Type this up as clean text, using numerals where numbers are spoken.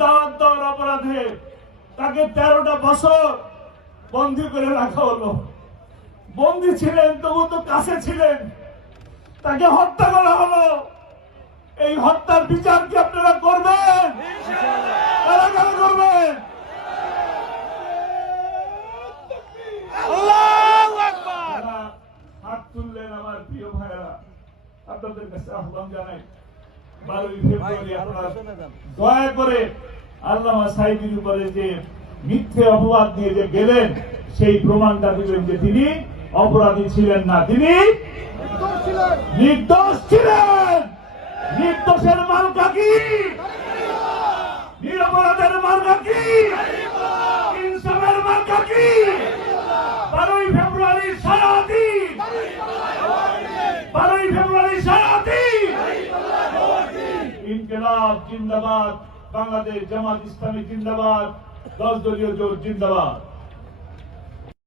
দাওয়াত দেওয়ার অপরাধে তাকে 13টা বছর বন্দী করে রাখা হলো। বন্দী ছিলেন, তবু তো কাছে ছিলেন, তাকে হত্যা করা হলো। এই হত্যার বিচার কি আপনারা করবেন? কারা কারা করবেন? হাত তুললেন আমার প্রিয় ভাইয়েরা, আপনাদের কাছে আহ্বান জানাই, 12ই ফেব্রুয়ারি আপনারা দয়া করে আল্লামা সাঈদীর উপরে যে মিথ্যে অপবাদ দিয়ে যে গেলেন, সেই প্রমাণটা দিলেন যে তিনি অপরাধী ছিলেন না, তিনি নির্দোষ ছিলেন। নির্দোষের মার্কা কি? নিরপরাধের মার্কা কি? ইনসাফের মার্কা কি? 12ই ফেব্রুয়ারি সারাদিন, 12ই ফেব্রুয়ারি সারাদিন ইনকিলাব জিন্দাবাদ, বাংলাদেশ জামাত ইসলামী জিন্দাবাদ, 10 দলীয় জোট জিন্দাবাদ।